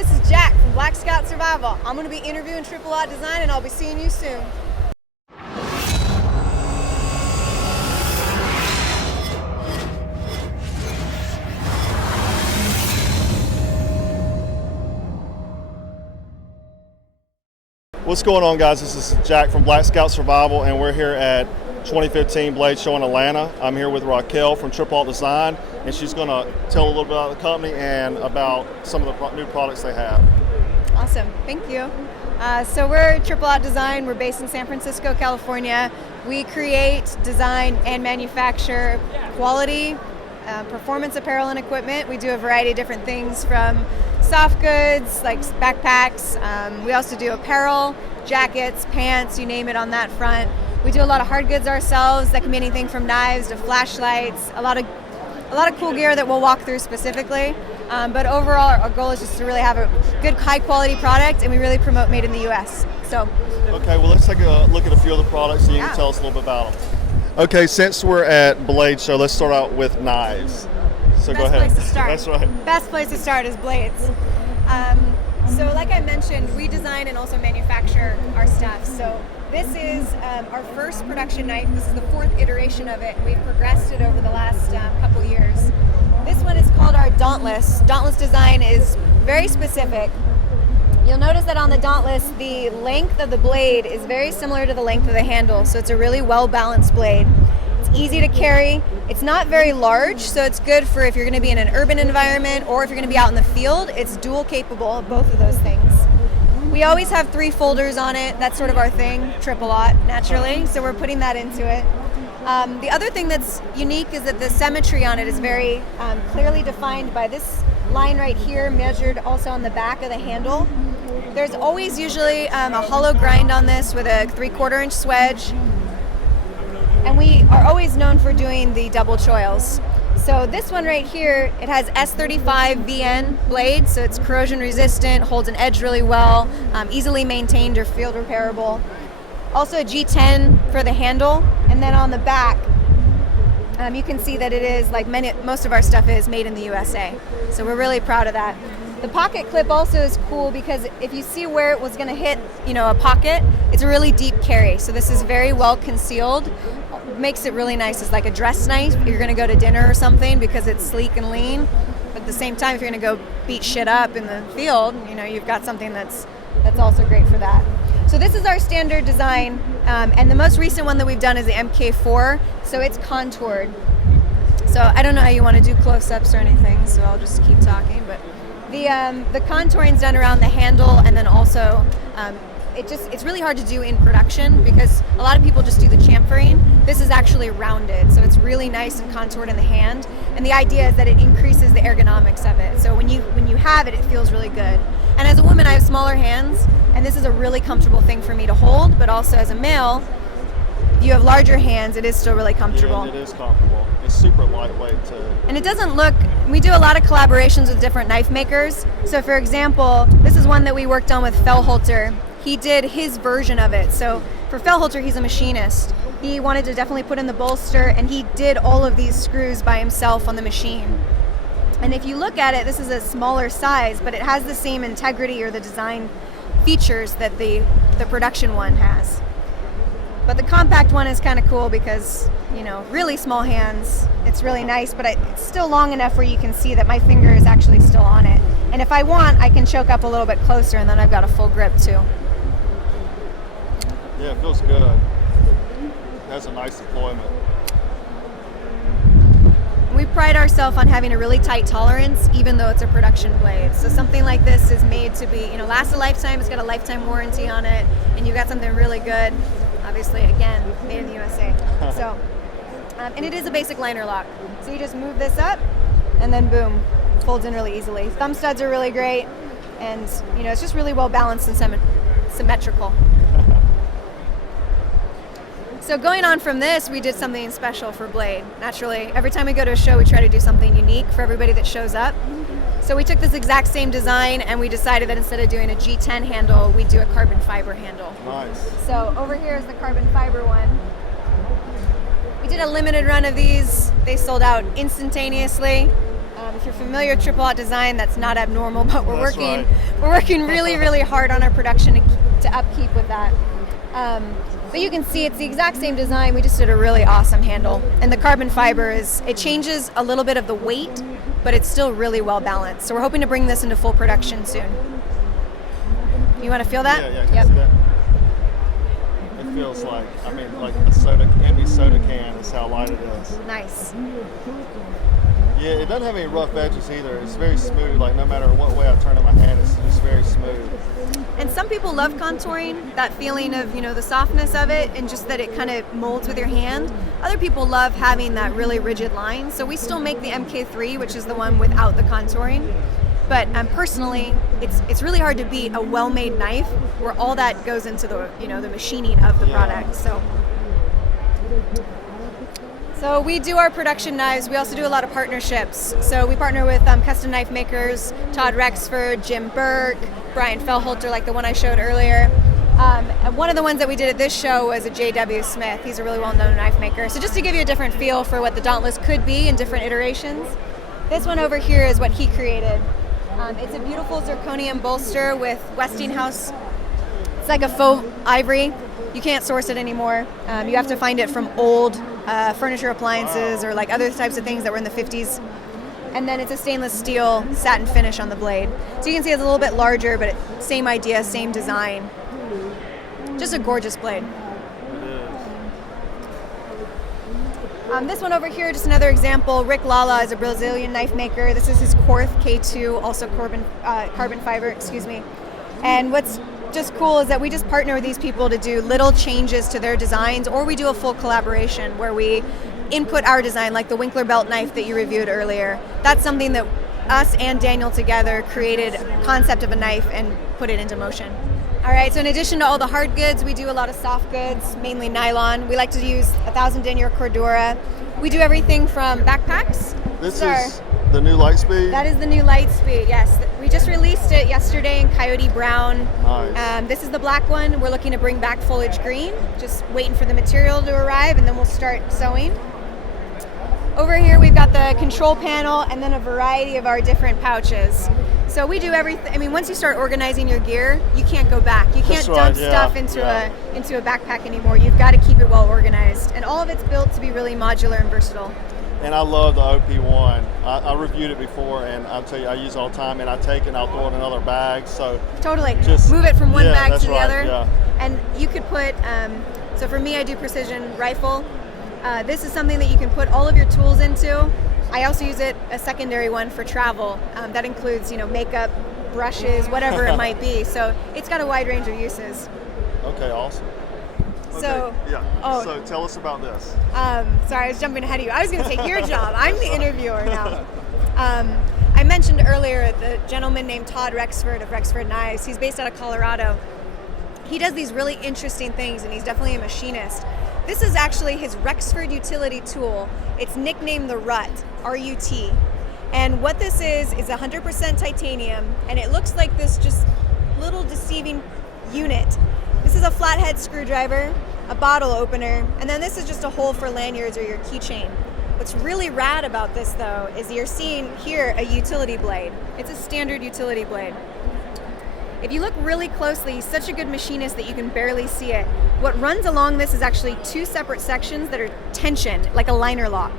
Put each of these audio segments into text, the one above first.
This is Jack from Black Scout Survival. I'm going to be interviewing Aught Design, and I'll be seeing you soon. What's going on, guys? This is Jack from Black Scout Survival, and we're here at 2015 Blade Show in Atlanta. I'm here with Raquel from Aught Design, and she's going to tell a little bit about the company and about some of the new products they have. Awesome, thank you. So we're Aught Design. We're based in San Francisco, California. We create, design, and manufacture quality performance apparel and equipment. We do a variety of different things, from soft goods like backpacks. We also do apparel, jackets, pants, you name it on that front. We do a lot of hard goods ourselves. That can be anything from knives to flashlights. A lot of cool gear that we'll walk through specifically. But overall, our goal is just to really have a good, high-quality product, and we really promote made in the U.S. So. Okay, well, let's take a look at a few of the products, and you can tell us a little bit about them. Okay, since we're at Blade Show, let's start out with knives. So go ahead. Best place to start. That's right. Best place to start is blades. So like I mentioned, we design and also manufacture our stuff. So this is our first production knife. This is the 4th iteration of it. We've progressed it over the last couple years. This one is called our Dauntless. Dauntless design is very specific. You'll notice that on the Dauntless, the length of the blade is very similar to the length of the handle, so it's a really well-balanced blade. It's easy to carry. It's not very large, so it's good for if you're going to be in an urban environment or if you're going to be out in the field. It's dual capable of both of those things. We always have 3 folders on it. That's sort of our thing, Aught, naturally, so we're putting that into it. The other thing that's unique is that the symmetry on it is very clearly defined by this line right here, measured also on the back of the handle. There's always usually a hollow grind on this with a 3/4 inch swedge. And we are always known for doing the double choils. So this one right here, it has S35 VN blade, so it's corrosion resistant, holds an edge really well, easily maintained or field repairable. Also a G10 for the handle, and then on the back, you can see that it is, like most of our stuff is, made in the USA. So we're really proud of that. The pocket clip also is cool because if you see where it was going to hit, a pocket, it's a really deep carry. So this is very well concealed. Makes it really nice. It's like a dress knife. You're going to go to dinner or something because it's sleek and lean. But at the same time, if you're going to go beat shit up in the field, you've got something that's also great for that. So this is our standard design, and the most recent one that we've done is the MK4. So it's contoured. So I don't know how you want to do close-ups or anything, so I'll just keep talking. But the contouring's done around the handle, and then also it's really hard to do in production because a lot of people just do the chamfering. This is actually rounded, so it's really nice and contoured in the hand. And the idea is that it increases the ergonomics of it. So when you have it, it feels really good. And as a woman, I have smaller hands, and this is a really comfortable thing for me to hold. But also as a male, if you have larger hands, it is still really comfortable. Yeah, it is comfortable. It's super lightweight too. And it doesn't look, we do a lot of collaborations with different knife makers. So for example, this is one that we worked on with Fellholter. He did his version of it. So for Fellholter, he's a machinist. He wanted to definitely put in the bolster, and he did all of these screws by himself on the machine. And if you look at it, this is a smaller size, but it has the same integrity or the design features that the production one has. But the compact one is kind of cool because, really small hands. It's really nice, but it's still long enough where you can see that my finger is actually still on it. And if I want, I can choke up a little bit closer, and then I've got a full grip too. Yeah, it feels good. It has a nice deployment. We pride ourselves on having a really tight tolerance, even though it's a production blade. So something like this is made to be, last a lifetime. It's got a lifetime warranty on it, and you've got something really good. Obviously, again, made in the USA. So, and it is a basic liner lock. So you just move this up, and then boom, folds in really easily. Thumb studs are really great, and it's just really well balanced and symmetrical. So going on from this, we did something special for Blade. Naturally, every time we go to a show, we try to do something unique for everybody that shows up. So we took this exact same design, and we decided that instead of doing a G10 handle, we'd do a carbon fiber handle. Nice. So over here is the carbon fiber one. We did a limited run of these. They sold out instantaneously. If you're familiar with triple Aught design, that's not abnormal, but we're That's working right. we're working really, really hard on our production to upkeep with that. But you can see it's the exact same design. We just did a really awesome handle, and the carbon fiber it changes a little bit of the weight, but it's still really well balanced. So we're hoping to bring this into full production soon. You want to feel that? Yeah, can you see that? It feels like, like a empty soda can is how light it is. Nice. Yeah, it doesn't have any rough edges either. It's very smooth, like no matter what way I turn in my hand, it's just very smooth. And some people love contouring, that feeling of, the softness of it and just that it kind of molds with your hand. Other people love having that really rigid line. So we still make the MK3, which is the one without the contouring. But personally, it's really hard to beat a well-made knife where all that goes into the, the machining of the product. So we do our production knives. We also do a lot of partnerships. So we partner with custom knife makers, Todd Rexford, Jim Burke, Brian Fellholter, like the one I showed earlier. And one of the ones that we did at this show was a J.W. Smith. He's a really well-known knife maker. So just to give you a different feel for what the Dauntless could be in different iterations, this one over here is what he created. It's a beautiful zirconium bolster with Westinghouse. It's like a faux ivory. You can't source it anymore. You have to find it from old furniture appliances or like other types of things that were in the 50s. And then it's a stainless steel satin finish on the blade. So you can see it's a little bit larger, but same idea, same design. Just a gorgeous blade. This one over here, just another example. Rick Lala is a Brazilian knife maker. This is his Korth K2, also carbon fiber, And what's just cool is that we just partner with these people to do little changes to their designs, or we do a full collaboration where we input our design, like the Winkler belt knife that you reviewed earlier. That's something that us and Daniel together created a concept of a knife and put it into motion. All right, so in addition to all the hard goods, we do a lot of soft goods, mainly nylon. We like to use 1,000 denier Cordura. We do everything from backpacks. This is the new Lightspeed? That is the new Lightspeed, yes. We just released it yesterday in Coyote Brown. Nice. This is the black one. We're looking to bring back foliage green. Just waiting for the material to arrive, and then we'll start sewing. Over here, we've got the control panel and then a variety of our different pouches. So we do everything. Once you start organizing your gear, you can't go back. You can't dump stuff into a backpack anymore. You've got to keep it well organized. And all of it's built to be really modular and versatile. And I love the OP1. I reviewed it before, and I'll tell you, I use it all the time, and I take it and I'll throw it in another bag. So totally. Just move it from one bag to the other. Yeah. And you could put, so for me, I do precision rifle. This is something that you can put all of your tools into. I also use a secondary one for travel. That includes, makeup, brushes, whatever it might be. So it's got a wide range of uses. Okay, awesome. So, so tell us about this. Sorry, I was jumping ahead of you. I was going to take your job. I'm the interviewer now. I mentioned earlier the gentleman named Todd Rexford of Rexford Knives. He's based out of Colorado. He does these really interesting things, and he's definitely a machinist. This is actually his Rexford utility tool. It's nicknamed the Rut, R-U-T. And what this is 100% titanium, and it looks like this just little deceiving unit. This is a flathead screwdriver, a bottle opener, and then this is just a hole for lanyards or your keychain. What's really rad about this, though, is you're seeing here a utility blade. It's a standard utility blade. If you look really closely, he's such a good machinist that you can barely see it. What runs along this is actually two separate sections that are tensioned, like a liner lock.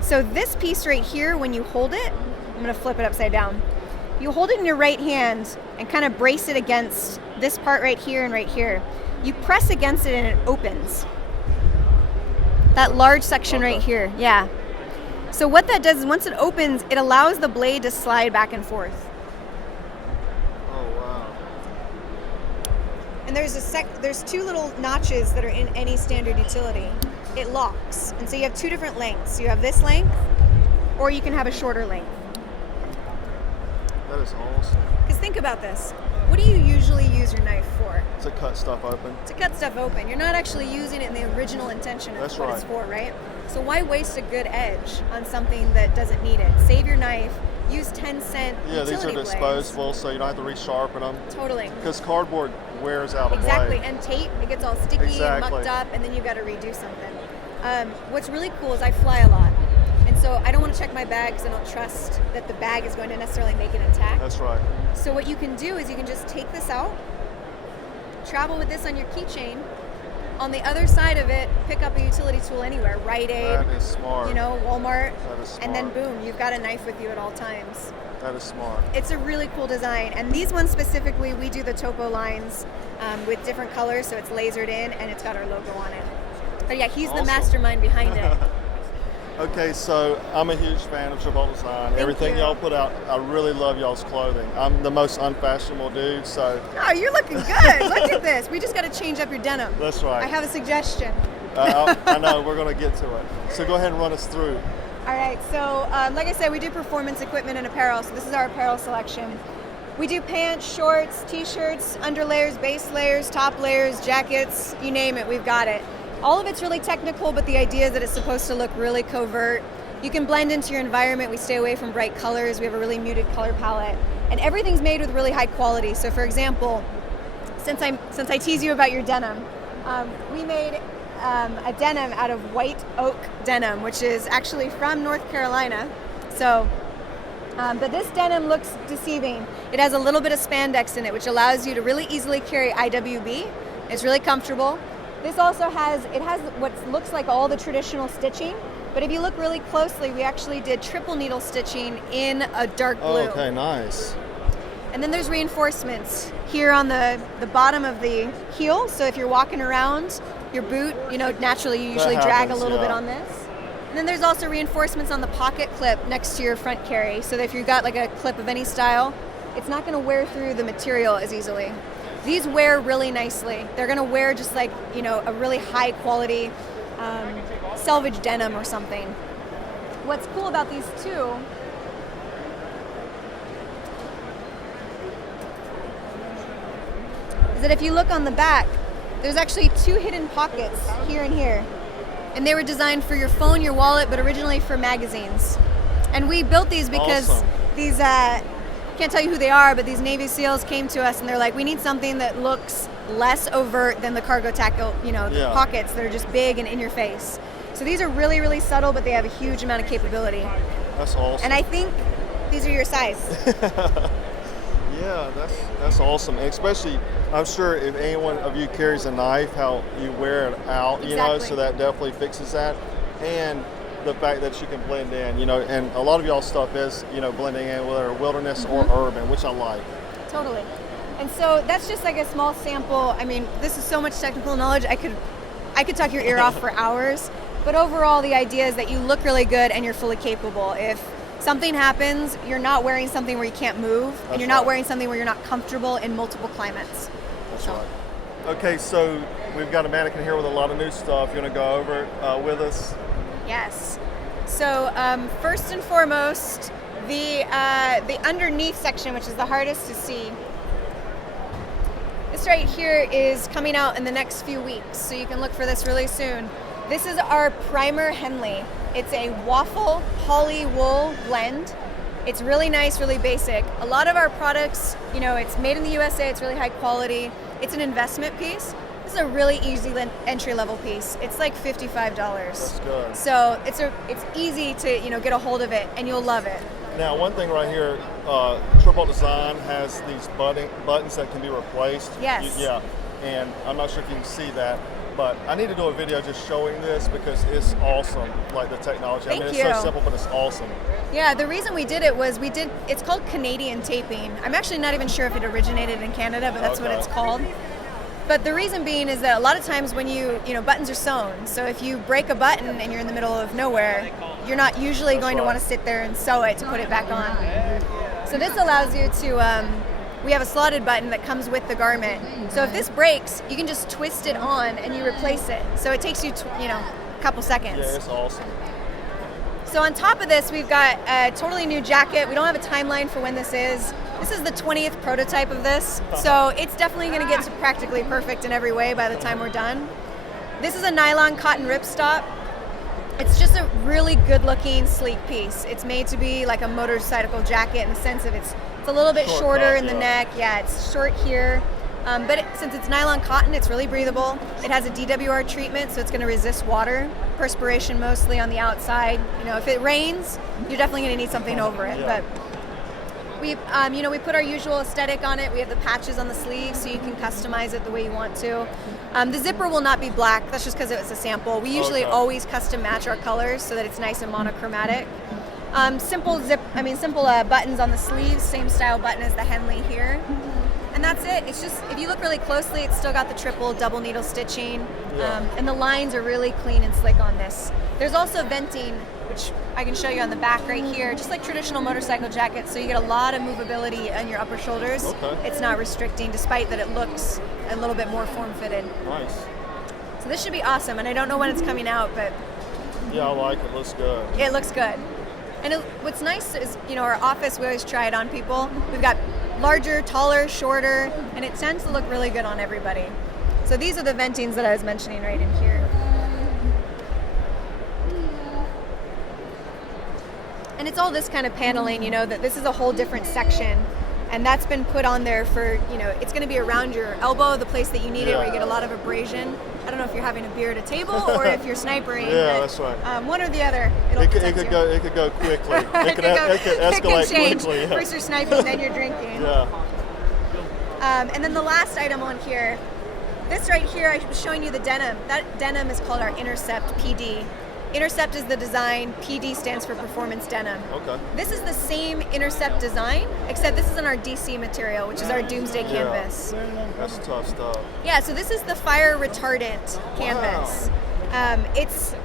So this piece right here, when you hold it, I'm going to flip it upside down. You hold it in your right hand and kind of brace it against this part right here and right here. You press against it and it opens. That large section right here, yeah. So what that does is once it opens, it allows the blade to slide back and forth. And there's two little notches that are in any standard utility. It locks, and so you have two different lengths. You have this length, or you can have a shorter length. That is awesome. Because think about this. What do you usually use your knife for? To cut stuff open. To cut stuff open. You're not actually using it in the original intention of what it's for, right? So why waste a good edge on something that doesn't need it? Save your knife. Use 10-cent utility blades. These are disposable, so you don't have to resharpen them. Totally. Because cardboard wears out a blade. Exactly, and tape, it gets all sticky and mucked up, and then you've got to redo something. What's really cool is I fly a lot. And So I don't want to check my bag because I don't trust that the bag is going to necessarily make an attack. That's right. So what you can do is you can just take this out, travel with this on your keychain. On the other side of it, pick up a utility tool anywhere, Rite Aid, That is smart. Walmart, That is smart. and then boom, you've got a knife with you at all times. That is smart. It's a really cool design, and these ones specifically, we do the topo lines with different colors, so it's lasered in and it's got our logo on it. But yeah, he's the Awesome. mastermind behind it. Okay, so I'm a huge fan of Cervantes Design. Everything you. y'all put out, I really love y'all's clothing. I'm the most unfashionable dude, so Oh, you're looking good. Look at this. We just got to change up your denim. that's right. I have a suggestion. I know, we're going to get to it. So go ahead and run us through. All right, so like I said, we do performance equipment and apparel, so this is our apparel selection. We do pants, shorts, t-shirts, underlayers, base layers, top layers, jackets, you name it, we've got it. All of it's really technical, but the idea is that it's supposed to look really covert. You can blend into your environment. We stay away from bright colors. We have a really muted color palette. And everything's made with really high quality. So for example, since I tease you about your denim, we made a denim out of white oak denim, which is actually from North Carolina. So, but this denim looks deceiving. It has a little bit of spandex in it, which allows you to really easily carry IWB. It's really comfortable. This also has what looks like all the traditional stitching, but if you look really closely, we actually did triple needle stitching in a dark blue. Oh, okay, nice. And then there's reinforcements here on the bottom of the heel, so if you're walking around, your boot, naturally you usually drag a little bit on this. And then there's also reinforcements on the pocket clip next to your front carry, so that if you've got like a clip of any style, it's not going to wear through the material as easily. These wear really nicely. They're going to wear just like, a really high quality selvage denim or something. What's cool about these two is that if you look on the back, there's actually two hidden pockets here and here. And they were designed for your phone, your wallet, but originally for magazines. And we built these because Awesome. these can't tell you who they are, but these Navy SEALs came to us and they're like, we need something that looks less overt than the cargo tackle, the pockets that are just big and in your face. So these are really, really subtle, but they have a huge amount of capability. That's awesome. And I think these are your size. Yeah, that's awesome. And especially, I'm sure if any one of you carries a knife, how you wear it out, Exactly. so that definitely fixes that. And the fact that you can blend in, and a lot of y'all stuff is, blending in whether wilderness or urban, which I like. Totally. And so that's just like a small sample. I mean, this is so much technical knowledge. I could talk your ear off for hours. But overall, the idea is that you look really good and you're fully capable. If something happens, you're not wearing something where you can't move, and you're not wearing something where you're not comfortable in multiple climates. That's right. Okay, so we've got a mannequin here with a lot of new stuff. You want to go over it with us? Yes. So first and foremost, the underneath section, which is the hardest to see. This right here is coming out in the next few weeks, so you can look for this really soon. This is our primer Henley. It's a waffle poly wool blend. It's really nice, really basic. A lot of our products, it's made in the USA, it's really high quality. It's an investment piece. This is a really easy entry level piece. It's like $55. That's good. So it's easy to get a hold of it, and you'll love it. Now, one thing right here, Triple Design has these buttons that can be replaced. Yes. Yeah, and I'm not sure if you can see that, but I need to do a video just showing this because it's awesome, like the technology. Thank it's you. so simple, but it's awesome. Yeah, the reason we did it was it's called Canadian taping. I'm actually not even sure if it originated in Canada, but that's what it's called. But the reason being is that a lot of times when buttons are sewn, so if you break a button and you're in the middle of nowhere, you're not usually going to want to sit there and sew it to put it back on. So this allows you to, we have a slotted button that comes with the garment. So if this breaks, you can just twist it on and you replace it. So it takes you, a couple seconds. Yeah, it's awesome. So on top of this, we've got a totally new jacket. We don't have a timeline for when this is. This is the 20th prototype of this, so it's definitely going to get to practically perfect in every way by the time we're done. This is a nylon cotton ripstop. It's just a really good-looking, sleek piece. It's made to be like a motorcycle jacket in the sense of it's a little bit shorter in the neck. Yeah, it's short here. Since it's nylon cotton, it's really breathable. It has a DWR treatment, so it's going to resist water, perspiration mostly on the outside. If it rains, you're definitely going to need something over it. Yeah. But we put our usual aesthetic on it. We have the patches on the sleeves, so you can customize it the way you want to. The zipper will not be black. That's just because it's a sample. We usually always custom match our colors so that it's nice and monochromatic. Simple buttons on the sleeves, same style button as the Henley here. And that's it. It's just, if you look really closely, it's still got the triple double needle stitching. And the lines are really clean and slick on this. There's also venting, which I can show you on the back right here, just like traditional motorcycle jackets, so you get a lot of movability on your upper shoulders. Okay. It's not restricting, despite that it looks a little bit more form-fitted. Nice. So this should be awesome, and I don't know when it's coming out, but Yeah, I like it. Looks good. it looks good. And what's nice is, our office, we always try it on people. We've got larger, taller, shorter, and it tends to look really good on everybody. So these are the ventings that I was mentioning right in here. And it's all this kind of paneling, that this is a whole different section. And that's been put on there for, it's going to be around your elbow, the place that you need it, where you get a lot of abrasion. I don't know if you're having a beer at a table or if you're snipering. Yeah, that's right. One or the other. It could go quickly. It could escalate quickly. Yeah. First you're sniping, then you're drinking. Yeah. And then the last item on here, this right here, I was showing you the denim. That denim is called our Intercept PD. Intercept is the design, PD stands for performance denim. Okay. This is the same Intercept design, except this is on our DC material, which is our Doomsday canvas. That's tough stuff. Yeah, so this is the fire retardant canvas. It's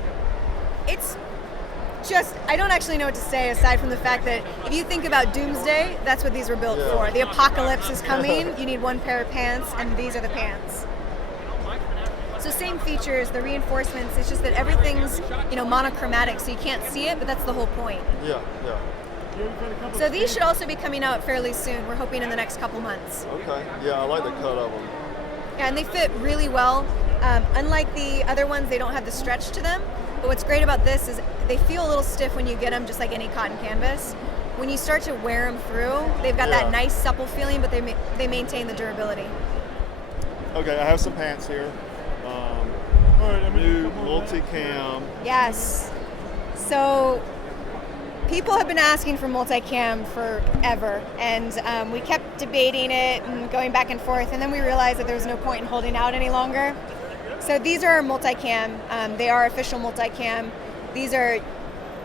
just, I don't actually know what to say aside from the fact that if you think about Doomsday, that's what these were built for. The apocalypse is coming, you need one pair of pants, and these are the pants. So same features, the reinforcements, it's just that everything's, monochromatic, so you can't see it, but that's the whole point. Yeah. So these should also be coming out fairly soon. We're hoping in the next couple months. Okay. Yeah, I like the cut of them. Yeah, and they fit really well. Unlike the other ones, they don't have the stretch to them. But what's great about this is they feel a little stiff when you get them, just like any cotton canvas. When you start to wear them through, they've got that nice supple feeling, but they maintain the durability. Okay, I have some pants here. New Multicam. Yes. So people have been asking for Multicam forever, and we kept debating it and going back and forth, and then we realized that there was no point in holding out any longer. So these are our Multicam. They are official Multicam. These are,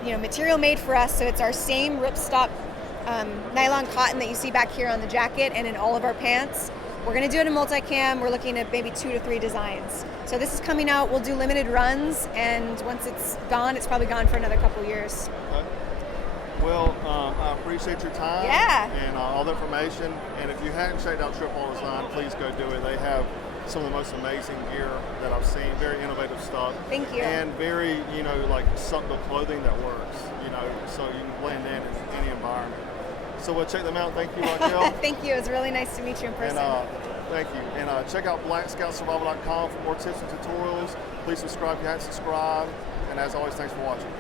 material made for us, so it's our same ripstop nylon cotton that you see back here on the jacket and in all of our pants. We're going to do it in Multicam. We're looking at maybe 2 to 3 designs. So this is coming out. We'll do limited runs, and once it's gone, it's probably gone for another couple years. Okay. Well, I appreciate your time and all the information. And if you hadn't checked out Aught Design, please go do it. They have some of the most amazing gear that I've seen. Very innovative stuff. Thank you. And very, subtle clothing that works. So you can blend in any environment. So we'll check them out. Thank you, Raquel. Thank you. It was really nice to meet you in person. And, thank you. And check out blackscoutsurvival.com for more tips and tutorials. Please subscribe if you haven't subscribed. And as always, thanks for watching.